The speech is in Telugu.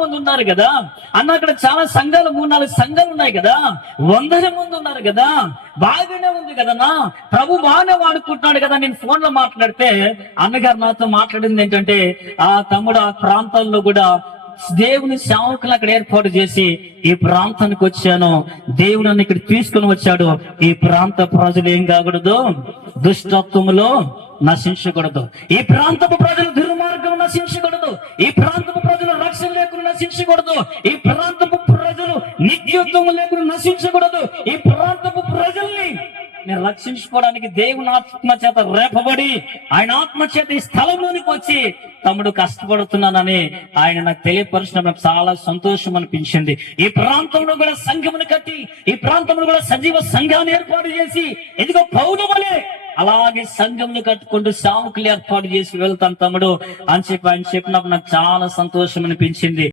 మంది ఉన్నారు కదా అన్న, అక్కడ చాలా సంఘాలు 3-4 సంఘాలు ఉన్నాయి కదా, 100 మంది ఉన్నారు కదా, బాగానే ఉంది కదన్నా, ప్రభు బాగానే వాడుకుంటున్నాడు కదా. నేను ఫోన్ లో మాట్లాడితే అన్నగారు నాతో మాట్లాడింది ఏంటంటే, ఆ తమ్ముడు ఆ ప్రాంతాల్లో కూడా దేవుని సేవకులు అక్కడ ఏర్పాటు చేసి ఈ ప్రాంతానికి వచ్చాను, దేవుడు నన్ను ఇక్కడ తీసుకుని వచ్చాడు. ఈ ప్రాంత ప్రజలు ఏం కాకూడదు, దుష్టత్వములో నశించకూడదు, ఈ ప్రాంతపు ప్రజలు దుర్మార్గం నశించకూడదు, ఈ ప్రాంతపు ప్రజలు రక్షణ లేకుండా నశించకూడదు, ఈ ప్రాంతపు ప్రజలు నిత్యోత్వము లేకుండా నశించకూడదు. ఈ ప్రాంతపు ప్రజల్ని నేను రక్షించుకోవడానికి దేవుని ఆత్మ చేత రేపబడి ఆయన ఆత్మ చేత ఈ స్థలంలోనికి వచ్చి తమ్ముడు కష్టపడుతున్నానని ఆయన నాకు తెలియపరిచిన నాకు చాలా సంతోషం అనిపించింది. ఈ ప్రాంతంలో కూడా సంఘమును కట్టి, ఈ ప్రాంతంలో కూడా సజీవ సంఘాన్ని ఏర్పాటు చేసి, ఇదిగో పౌలు వలె అలాగే సంఘంను కట్టుకుంటూ సేవకులు ఏర్పాటు చేసి వెళ్తాను తమ్ముడు అని చెప్పి ఆయన చెప్పినప్పుడు నాకు చాలా సంతోషం అనిపించింది.